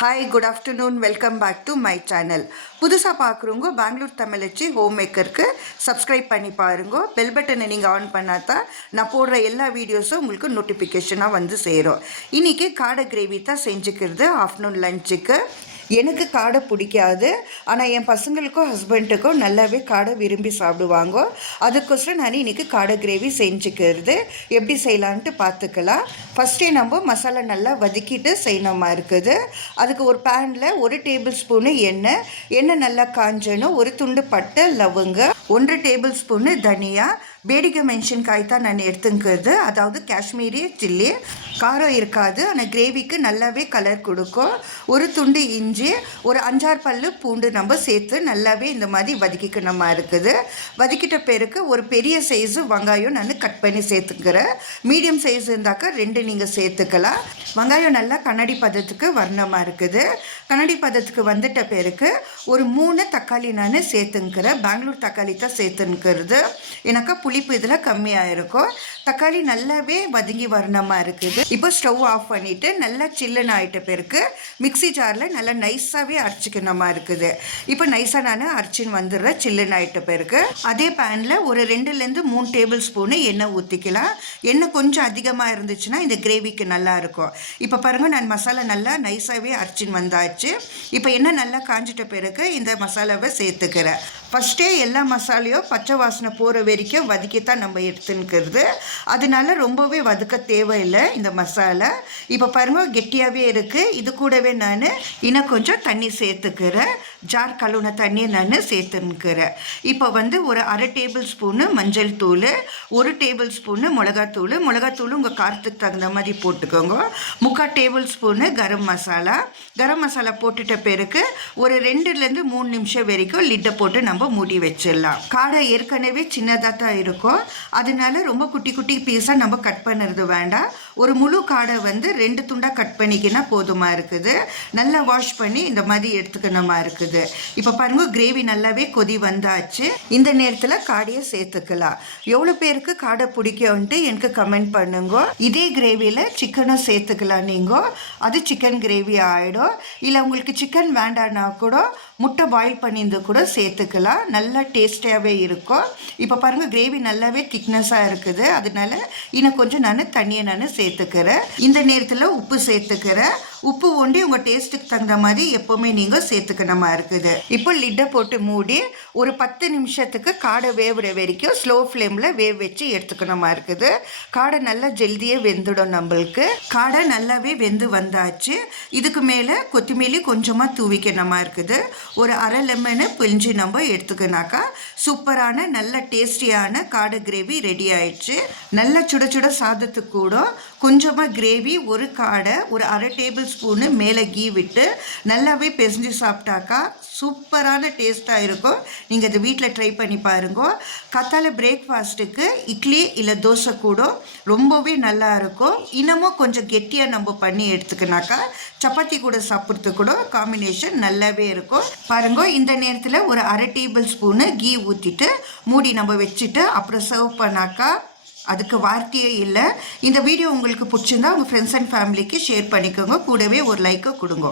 Hi, good afternoon. Welcome back to my channel. புதுசாக பார்க்குறவங்க Bangalore Tamizhachi home மேக்கருக்கு சப்ஸ்கிரைப் பண்ணி பாருங்க. பெல் பட்டனை நீங்கள் ஆன் பண்ணால் தான் நான் போடுற எல்லா வீடியோஸும் உங்களுக்கு நோட்டிஃபிகேஷனாக வந்து சேரும். இன்றைக்கி காடை கிரேவி தான் செஞ்சுக்கிறது ஆஃப்டர்நூன் லஞ்சுக்கு. எனக்கு காடை பிடிக்காது, ஆனால் என் பசங்களுக்கும் ஹஸ்பண்டுக்கும் நல்லாவே காடை விரும்பி சாப்பிடுவாங்க. அதுக்கோசரம் நான் இன்றைக்கி காடை கிரேவி செஞ்சுக்கிறது எப்படி செய்யலான்ட்டு பார்த்துக்கலாம். ஃபஸ்ட்டே நம்ம மசாலா நல்லா வதக்கிட்டு செய்யணுமா இருக்குது. அதுக்கு ஒரு பேனில் 1 டேபிள் ஸ்பூனு எண்ணெய் நல்லா காஞ்சணும். ஒரு துண்டு பட்டை, லவங்க, 1 டேபிள் ஸ்பூனு தனியா, பேடிகை மென்ஷன்காய் தான் நான் எடுத்துங்கிறது. அதாவது காஷ்மீரி சில்லி. காரம் இருக்காது, ஆனால் கிரேவிக்கு நல்லாவே கலர் கொடுக்கும். ஒரு துண்டு இஞ்சி, ஒரு 5-6 பல்லு பூண்டு நம்ம சேர்த்து நல்லாவே இந்த மாதிரி வதக்கிக்கணுமா இருக்குது. வதக்கிட்ட பிறகு ஒரு பெரிய சைஸு வெங்காயம் நான் கட் பண்ணி சேர்த்துக்கிறேன். மீடியம் சைஸ் இருந்தாக்கா 2 நீங்கள் சேர்த்துக்கலாம். வெங்காயம் நல்லா கண்ணாடி பதத்துக்கு வரணுமா இருக்குது. கண்ணாடி பதத்துக்கு வந்துட்ட பிறகு ஒரு 3 தக்காளி நான் சேர்த்துங்கிறேன். பெங்களூர் தக்காளி தான் சேர்த்துங்கிறது. எனக்கு புளிப்பு இதில் கம்மியாக இருக்கும். தக்காளி நல்லாவே வதங்கி வரணுமா இருக்குது. இப்போ ஸ்டவ் ஆஃப் பண்ணிவிட்டு நல்லா சில்லுன்னு ஆகிட்ட பிறகு மிக்ஸி ஜாரில் நல்லா நைஸாகவே அரைச்சிக்கணுமா இருக்குது. இப்போ நைஸாக நான் அரைச்சின்னு வந்துடுறேன். சில்லுன்னு ஆகிட்ட பிறகு அதே பேனில் ஒரு 2-3 டேபிள் ஸ்பூனு எண்ணெய் ஊற்றிக்கலாம். எண்ணெய் கொஞ்சம் அதிகமாக இருந்துச்சுன்னா இந்த கிரேவிக்கு நல்லாயிருக்கும். இப்போ பாருங்கள், நான் மசாலா நல்லா நைஸாகவே அரைச்சின்னு வந்தாச்சு. இப்போ எண்ணெய் நல்லா காஞ்சிட்ட பிறகு இந்த மசாலாவை சேர்த்துக்கிறேன். ஃபஸ்ட்டே எல்லா மசாலையும் பச்சை வாசனை போகிற வரைக்கும் வதக்கித்தான் நம்ம எடுத்துன்னுக்கிறது. அதனால ரொம்பவே வதக்க தேவையில்லை இந்த மசாலா. இப்போ பாருங்கள், கெட்டியாகவே இருக்குது. இது கூடவே நான் இன்னும் கொஞ்சம் தண்ணி சேர்த்துக்கிறேன். ஜார் கழுவுன தண்ணியை நான் சேர்த்துன்னுக்கிறேன். இப்போ ஒரு 1/2 டேபிள் ஸ்பூனு மஞ்சள் தூள், 1 டேபிள் ஸ்பூனு மிளகாத்தூள் உங்கள் காரத்துக்கு தகுந்த மாதிரி போட்டுக்கோங்க. 3/4 டேபிள் ஸ்பூனு கரம் மசாலா போட்டுட்ட பிறகு ஒரு 2-3 நிமிஷம் வரைக்கும் லிட்டை போட்டு நம்ம மூடி வச்சிடலாம். காடை ஏற்கனவே சின்னதாக தான் இருக்கும், அதனால ரொம்ப குட்டி குட்டி பீஸாக நம்ம கட் பண்ணுறது வேண்டாம். ஒரு முழு காடை 2 துண்டாக கட் பண்ணிக்கினா போதுமா இருக்குது. நல்லா வாஷ் பண்ணி இந்த மாதிரி எடுத்துக்கணுமா இருக்குது. இப்போ பாருங்க, கிரேவி நல்லாவே கொதி வந்தாச்சு. இந்த நேரத்தில் காடையை சேர்த்துக்கலாம். எவ்வளோ பேருக்கு காடை பிடிக்கும்ன்ட்டு எனக்கு கமெண்ட் பண்ணுங்க. இதே கிரேவியில் சிக்கனும் சேர்த்துக்கலாம் நீங்கள். அது சிக்கன் கிரேவி ஆகிடும். இல்லை உங்களுக்கு சிக்கன் வேண்டான்னா கூட முட்டை பாயில் பண்ணியிருந்து கூட சேர்த்துக்கலாம். நல்லா டேஸ்டியாகவே இருக்கும். இப்போ பாருங்கள், கிரேவி நல்லாவே திக்னஸாக இருக்குது. அதனால இன்னும் கொஞ்சம் தண்ணியை சேர்த்துக்கிறேன். இந்த நேரத்தில் உப்பு சேர்த்துக்கிறேன். உப்பு ஒண்டி உங்கள் டேஸ்ட்டுக்கு தகுந்த மாதிரி எப்போவுமே நீங்கள் சேர்த்துக்கணுமா இருக்குது. இப்போ லிட்டை போட்டு மூடி ஒரு 10 நிமிஷத்துக்கு காடை வேவுற வரைக்கும் ஸ்லோ ஃப்ளேமில் வச்சு எடுத்துக்கணுமா இருக்குது. காடை நல்லா ஜல்தியாக வெந்துடும். நம்மளுக்கு காடை நல்லாவே வெந்து வந்தாச்சு. இதுக்கு மேலே கொத்தமல்லி கொஞ்சமாக தூவிக்கணுமா இருக்குது. ஒரு 1/2 லெமனை பிழிஞ்சு நம்ம எடுத்துக்கினாக்கா சூப்பரான நல்ல டேஸ்டியான காடை கிரேவி ரெடி ஆயிடுச்சு. நல்லா சுட சுட சாதத்துக்கு கூட கொஞ்சமாக கிரேவி, ஒரு காடை, ஒரு 1/2 டேபிள் ஸ்பூனு மேலே கீ விட்டு நல்லாவே பிசைஞ்சு சாப்பிட்டாக்கா சூப்பரான டேஸ்ட்டாக இருக்கும். நீங்கள் அதை வீட்டில் ட்ரை பண்ணி பாருங்க. காத்தால பிரேக்ஃபாஸ்ட்டுக்கு இட்லி இல்லை தோசை கூட ரொம்பவே நல்லா இருக்கும். இன்னமும் கொஞ்சம் கெட்டியாக நம்ம பண்ணி எடுத்துக்கினாக்கா சப்பாத்தி கூட சாப்பிட்றதுக்கு கூட காம்பினேஷன் நல்லாவே இருக்கும். பாருங்க, இந்த நேரத்தில் ஒரு 1/2 டேபிள் ஸ்பூனு கீ ஊற்றிட்டு மூடி நம்ம வச்சுட்டு அப்புறம் சர்வ் பண்ணாக்கா அதுக்கு வார்த்தையே இல்லை. இந்த வீடியோ உங்களுக்கு பிடிச்சிருந்தா உங்கள் ஃப்ரெண்ட்ஸ் அண்ட் ஃபேமிலிக்கு ஷேர் பண்ணிக்கோங்க. கூடவே ஒரு லைக்கை கொடுங்க.